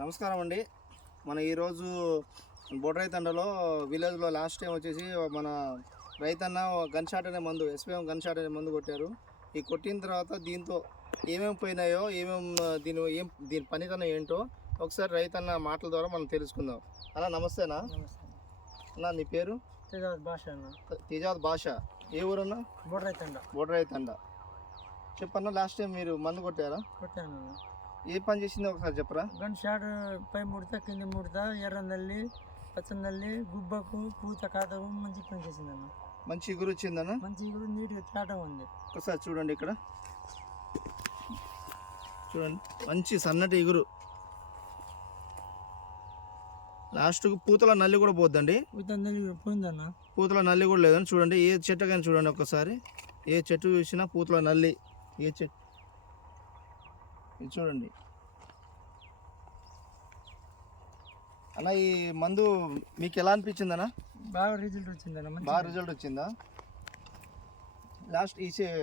నమస్కారం అండి. మన ఈరోజు బొడ్రాయి తండలో విలేజ్లో లాస్ట్ టైం వచ్చేసి మన రైతన్న గన్ షాట్ అనే మందు ఎస్పీఎం గన్ షాట్ అనే మందు కొట్టారు. ఈ కొట్టిన తర్వాత దీంతో ఏమేమి పోయినాయో ఏమేం దీని ఏం దీని పనితనం ఏంటో ఒకసారి రైతన్న మాటల ద్వారా మనం తెలుసుకుందాం. అన్న నమస్తేనా అన్న. నీ పేరు? తెజాజ్ భాష అన్న. తిజాద్ భాష. ఏ ఊరన్నా? బొడ్రైతండ బొడ్రాయి తండ చెప్పన్న లాస్ట్ టైం మీరు మందు కొట్టారా? కొట్టాను ఏ పని చేసిందో ఒకసారి చెప్పరా? గన్ షాట్ పై ముడత కింది ముడత ఎర్ర నల్లి పచ్చ నల్లి గుబ్బకు పూత కాతకు మంచి పని చేసింది అన్న మంచి గురి వచ్చిందన్న? మంచి కూడా నీట్గా తేట ఉంది. ఒకసారి చూడండి ఇక్కడ. చూడండి మంచి సన్నటి ఇగురు లాస్ట్కు పూతల నల్లి కూడా పోద్దండి. నల్లి పోయిందన్న. పూతల నల్లి కూడా లేదని చూడండి. ఏ చెట్టు కానీ చూడండి ఒకసారి. ఏ చెట్టు చూసినా పూతల నల్లి ఏ చెట్టు ఇది చూడండి. అన్న ఈ మందు మీకు ఎలా అనిపించింది అన్న? బాగా రిజల్ట్ వచ్చిందన్న బాగా రిజల్ట్ వచ్చిందా? లాస్ట్ ఈ చె-